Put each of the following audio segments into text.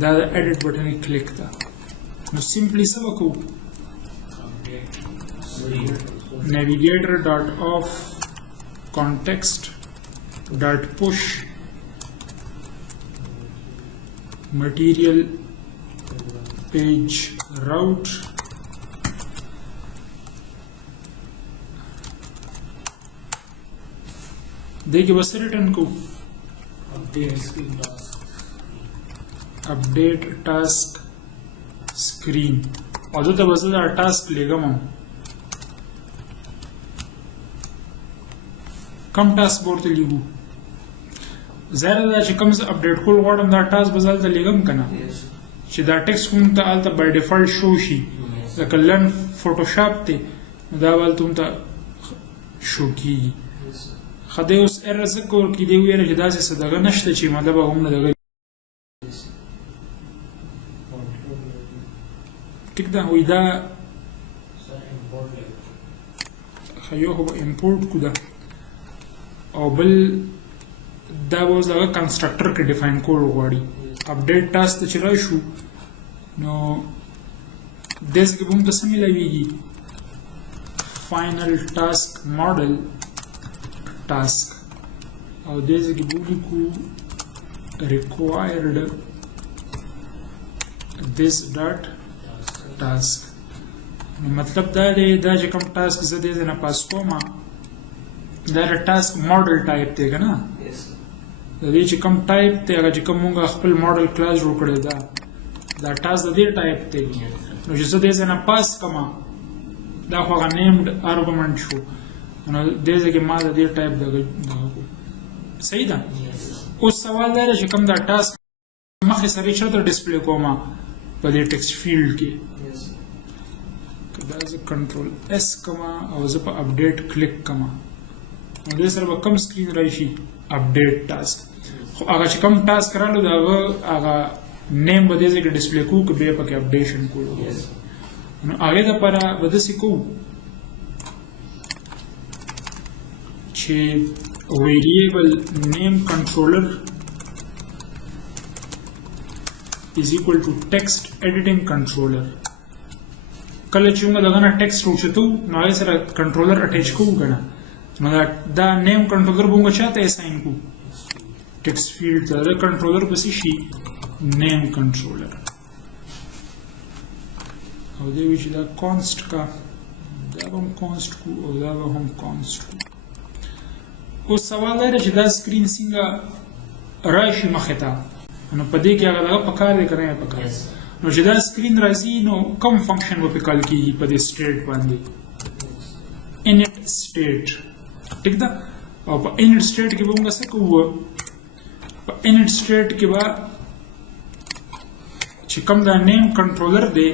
دا د edit بټن کلیک ده نو سمپلی څه وکړو navigator dot off context dot push material page route देखिए बस रिटर्न को अपडेट टास्क स्क्रीन और तो बस टास्क लेगा हम कम टास्क बोर्ड लिखू ज़्यादा چې کوم څه اپډیټ کول غواړم دا ټاسک به زلته لیږم که نه چې دا ټیکسټ کوم ته هلته بای ډیفالټ شو شي لکه لرن فوټوشاپ دی نو دا به هلته هم ته شو کېږي ښه دی اوس ایرر ځکه ورکړي دی وویله چې داسې څه دغه نشته چې مطلب هغه هم دغه ټیک ده وایي دا ښه یو خو به امپورټ کړو ده او بل دا به اوس دغه کنسټرکټر کې ډیفاین کول غواړي اپډیټ ټاسک ته چې راشو نو دې ځای کې به هم ته څه میلاویږي فاینل ټاسک ماډل ټاسک او دې ځای کې به ولیکو required this dot task نو مطلب دا دی دا چې کوم ټاسک زه دې ځای نه پاس کوم دا د ټاسک ماډل ټایپ دی که نه د دې چې کوم ټایپ دی هغه چې کوم موږ خپل ماډل کلاس جوړ کړی دا ټاسک د دې ټایپ دی نو چې زه دې ځای نه پاس کوم دا خو هغه نیمډ ارګومنټ شو نو دې ځای کې ما د دې ټایپ دغه صحیح ده اوس سوال دا دی چې کوم دا ټاسک مخکې سره یې چېرته ډسپلی کوم په دې ټیکسټ فیلډ کې دا زه کنټرول اس کوم او زه په اپډیټ کلیک کوم نو دې سره به کوم سکرین راشي اپډیټ ټاسک خو هغه چې کوم ټاسک رالو د هغه نیم به دې ځای کې ډسپلی کوو که بیا یې پکې اپډیشن کوو نو هغې دپاره به داسې کوو چې ویریبل نیم کنټرولر is equal to text editing controller کله چې موږ دغه نه ټیکسټ راوچتو نو هغې سره کنټرولر اټیچ کوو که نه نو دا نیم کنټرولر به موږ چاته اساین کوو ټیکسټ فیلډ ته دا کنټرولر به څه شي نیم کنټرولر او دی وي چې دا کانسټ کا دا به هم کانسټ کوو او دا به هم کانسټ کوو اوس سوال دا دی چې دا سکرین څنګه راشي مخې ته نو په دې کې هغه دغه پکار دی که نه یې پکار نو چې دا سکرین راځي نو کوم فنکشن به پې کال کېږي په دې سټیټ باندې init state ٹھیک ده او په init state کې به موږ څه کوو په init state کې به چې کوم دا name controller دی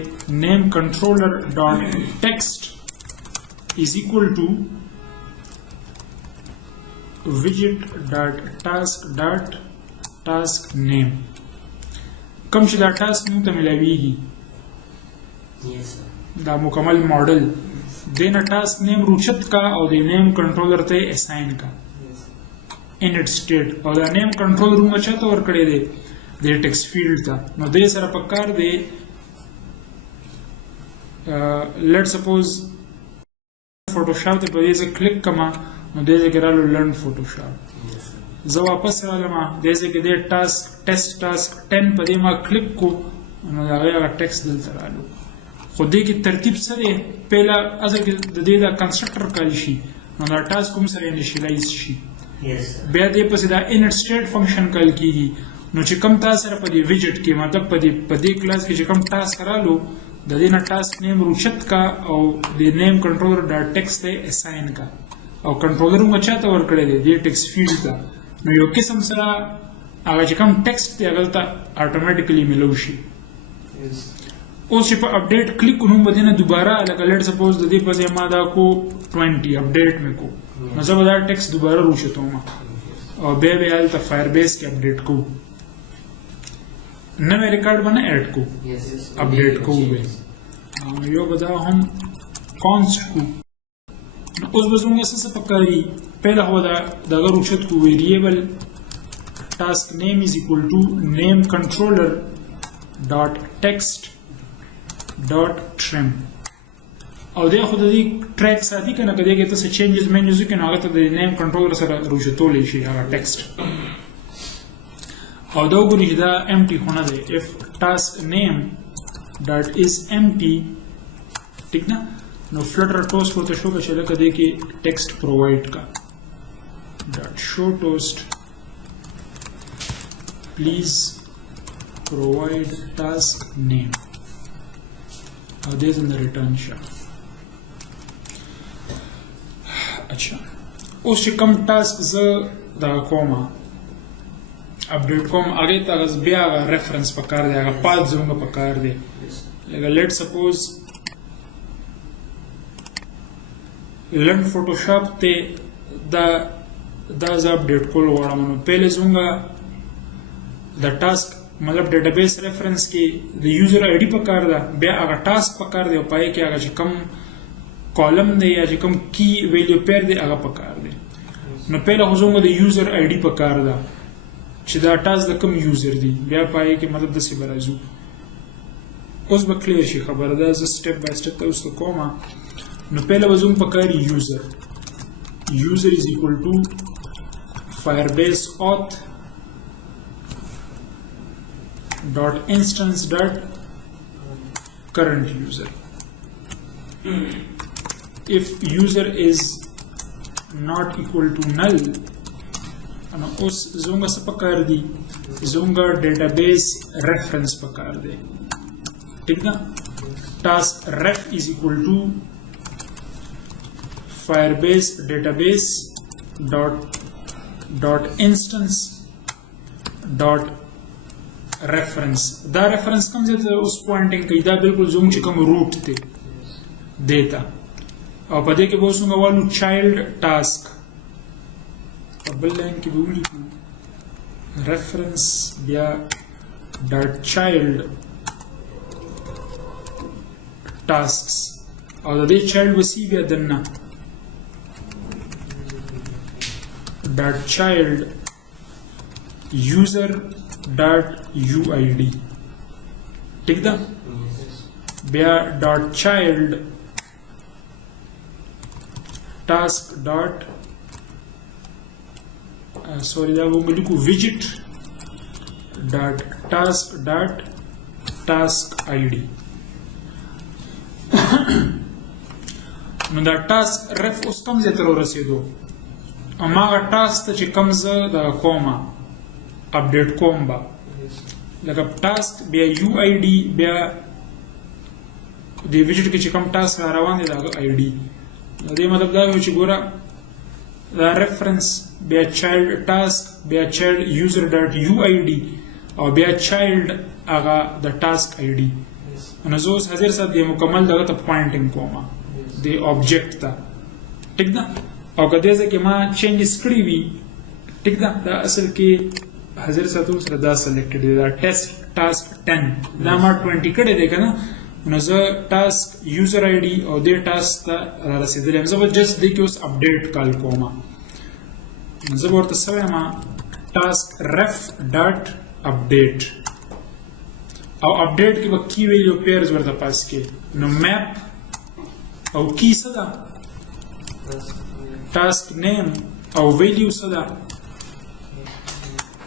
name controller dot text is equal to widget dot task name کوم چې دا ټاسک موږ ته میلاویږي دا مکمل ماډل دې نه ټاسک نیم روچت کا او د نیم کنټرولر ته اساین کا init state او دا نیم کنټرولر موږ چاته ورکړی دی د ټیکسټ فیلډ ته نو دې سره پکار دی لیټ سپوز فوټوشاپ ته په دې ځای کلیک کما نو دې ځای کې رالو لرن فوټوشاپ زه واپس رالم دې ځای کې دې ټاسک ټیسټ ټاسک 10 په دې ما کلیک کو نو د هغې هغه ټیکسټ دلته رالو خو دې کې ترتیب څه دی پهله اصل کې د دې دا کنسټرکټر کال شي نو دا ټاسک هم سره انیشیلایز شي بیا دې پسې دا init state فنکشن کال کېږي نو چې کوم تاسو سره په دې ویجټ کې مطلب په دې کلاس کې چې کوم ټاسک رالو د دې نه ټاسک نیم روچت کا او د نیم کنټرولر ډاټ ټیکسټ ته اساین کا او کنټرولر موږ چاته ورکړی دی دې ټیکسټ فیلډ ته نو یو قسم سره هغه چې کوم ټیکسټ دی هغه ته اټومیټیکلی میلو شي اوس چې په اپډیټ کلیک کوو نو به دې نه دوباره لکه لیټ سپوز د دې په ځای ما دا کو 20 اپډیټ مې کو نو زه به دا ټیکسټ دوباره روچتوم او بیا به هلته فایربیس کې اپډیټ کوو نوی ریکارډ به نه ایډ کوو اپډیټ کوو به یو به دا هم کانسټ کوو نو اوس به زموږ څه پکاري پهله خو دغه روچت کو ویریبل task name is equal to name controller ډاټ ټیکسټ ډاټ ټرم او دا خو د دې ټریک ساتي کنه کله کې تاسو چینجز مینیوز کې هغه ته د نیم کنټرولر سره روشتولې شي هغه ټیکسټ او دا وګورئ چې دا empty خونه ده if task name dot is empty ٹھیک نه نو فلټر ټوست ورته شو چې لکه دې کې ټیکسټ پرووایډ کا dot show toast please provide task name او دې زنده ریټرن شو اچھا اوس چې کوم ټاسک زه دا کومه اپډیټ کوم هغه ته بیا ریفرنس پکار دی هغه پات زموږ پکار دی لکه لیټ سپوز لرن فوټوشاپ ته دا ز اپډیټ کول غواړم نو پهله زموږ د ټاسک مطلب ډیټابیس ریفرنس کې د یوزر آی ډي پکار ده بیا هغه ټاسک پکار دی او پای کې هغه چې کوم کالم دی یا چې کوم کی ویلیو پیر دی هغه پکار دی نو پهله خو زموږ د یوزر آی ډي پکار ده چې دا ټاسک د کوم یوزر دی بیا پای کې مطلب د سی برازو اوس به کلیر شي خبره ده زه سټپ بای سټپ تاسو ته کوم نو پهله وزوم پکاري یوزر is equal to firebase auth dot instance dot current user if user is not equal to null and us zunga se pakar di zunga database reference pakar de theek na task ref is equal to firebase database dot instance dot reference دا reference کوم ځای ته اوس پوینټینګ کوي دا بالکل زموږ چې کوم روټ دی دیتا او په دې کې به اوس موږ والو چایلډ ټاسک په بل لاین کې به ولیکو reference بیا ډاټ چایلډ ټاسکس او د دې چایلډ وسی بیا دننه dot child user dot uid ٹھیک ده بیا dot child task dot sorry دا وګورئ لیکو widget dot task dot task id نو دا task ref اوس کوم ځای ته ورسېدو اما هغه ټاسک ته چې کوم زه د کومه اپډیټ کوم به لکه ټاسک بیا یو آی ډي بیا د ویجټ کې چې کوم ټاسک را روان دی د هغه آی ډي نو دې مطلب دا وي چې ګوره دا ریفرنس بیا چایلډ ټاسک بیا چایلډ یوزر ډاټ یو آی ډي او بیا چایلډ هغه د ټاسک آی ډي نو زه اوس حاضر صاحب د مکمل دغه ته پوینټینګ کومه د آبجیکټ ته ټیک ده او که دې ځکه ما چینجز کړی وي ټیک ده دا اصل کې حاضر ساتو سره دا سلیکټډ دی دا ټیسټ ټاسک 10 دا ما 20 کړی دی کنه نو زه ټاسک یوزر آی ډي او دې ټاسک ته را رسیدلم زه به جست دې کې اوس اپډیټ کال کوم زه ورته سوې ما ټاسک ref ډاټ اپډیټ او اپډیټ کې به کی ویلیو پیرز ورته پاس کې نو میپ او کی څه ده task name او value څه ده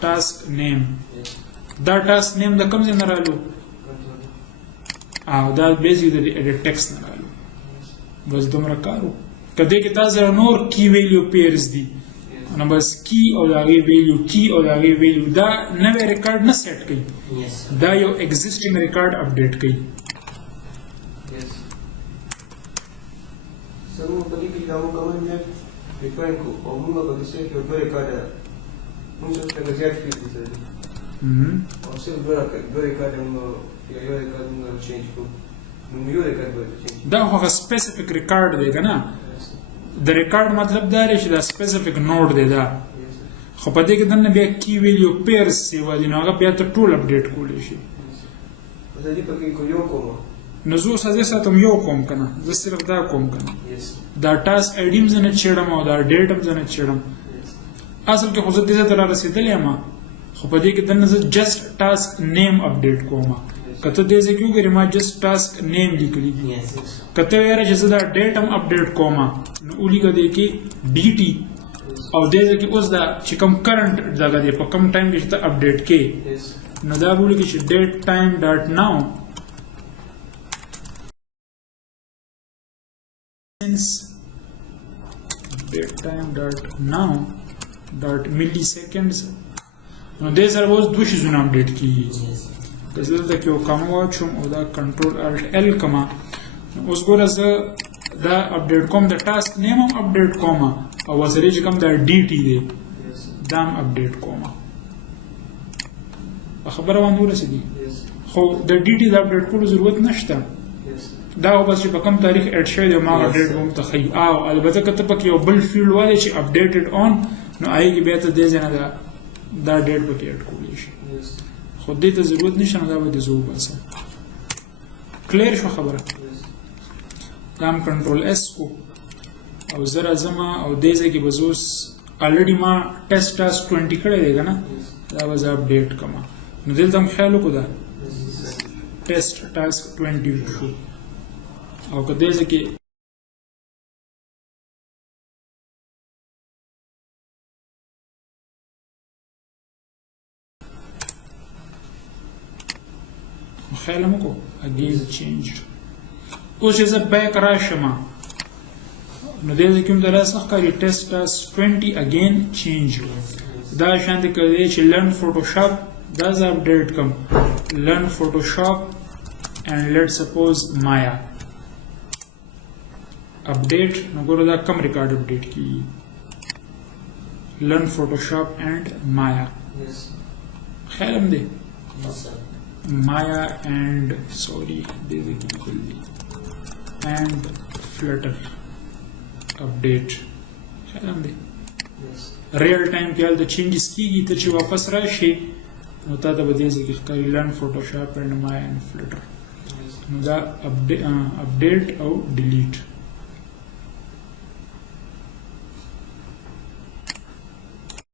task name دا task name د کوم ځای نه رالو او دا بیسیک د ټیکسټ نه رالو بس دومره کارو کله کې تاسو نور کی ویلیو پیرز دي نو بس کی او دا غي ویلیو کی او دا غي ویلیو دا نوې ریکارډ نه سیټ کوي دا یو ایگزیسټینګ ریکارډ اپډیټ کوي سمو په دې کې کوم define ko o munga ba kise ke bare kada mun so ka ziyad fi dite o se bare kada mo ya yo kada mo change ko no yo kada ba change دا هغه سپیسیفیک ریکارډ دی کنه د ریکارډ مطلب دا لري چې دا سپیسیفیک نوډ دی دا خو په دې کې دنه بیا کی ویلیو پیرز سی ولې نو هغه بیا ته ټول اپډیټ کولی شي زه دې پکې کو یو کوم نو زه ساده ساتم یو کوم کنه زه صرف دا کوم کنه دا ټاسک آی ډی مزنه چیرم او دا ډیټ مزنه چیرم اصل کې خو زه دې ته را رسیدلې ما خو په دې کې دنه زه جست ټاسک نیم اپډیټ کوم کته دې ځکه وګورې ما جست ټاسک نیم لیکلی دی Yes. کته ویره چې زه دا ډیټ هم اپډیټ کوم نو ولیکه دې کې ډي ټي او دې ځکه اوس دا چې کوم کرنٹ دغه دی په کوم ټایم کې چې ته اپډیټ کې Yes. نو دا ولیکه چې ډیټ ټایم ډاټ ناو since date time dot now dot milliseconds نو دې سره اوس دوه شیزونه اپډیټ کیږي Yes. که زه دلته کې یو کاما واچوم او دا کنټرول الټ ال کما نو اوس ګوره زه دا اپډیټ کوم د ټاسک نیم هم اپډیټ کوم او وسره چې کوم دا ډي ټي دی Yes. دا هم اپډیټ کوم خبره باندې ورسېدي Yes. خو د ډي ټي د اپډیټ کولو ضرورت نشته Yes. دا او بس چې په کوم تاریخ اډ شوی دی ما Yes, اپډیټ sir. کوم ته خی او البته کته پکې یو بل فیلډ والے چې اپډیټډ اون نو آی کې بیا ته دې ځنه دا ډیټ پکې اډ کولی شي Yes. خو دې ته ضرورت نشته نو دا به دې زو باسه کلیر شو خبره Yes. دا هم کنټرول اس کو او زره زما او دې ځای کې بزوس الریډي ما ټیسټ ټاسک 20 کړی دی کنه Yes. دا به زه اپډیټ کما نو دلته هم خیال وکړه دا Yes. ټیسټ ټاسک 20 شو او که دې ځای کې خیال مو کو اگین چینجډ اوس چې زه بیک راشم نو دې ځکه کوم درس ښکاري ټیسټ ټاسک 20 اگین چینج دا شانته کوي چې لرن فوټوشاپ دا ز اپډیټ کوم لرن فوټوشاپ and let's suppose Maya update نو ګورو دا کم ریکارډ اپډیټ کی learn Photoshop and Maya Yes. خیالم دی Yes, sir. Maya and sorry this is and Flutter update خیالم دی Yes. ریل ټایم کې هلته چینجز کیږي ته چې واپس راشي نو تا ته به دې ځای کې ښکاري learn Photoshop and Maya and Flutter Yes. نو دا اپډیټ او ډیلیټ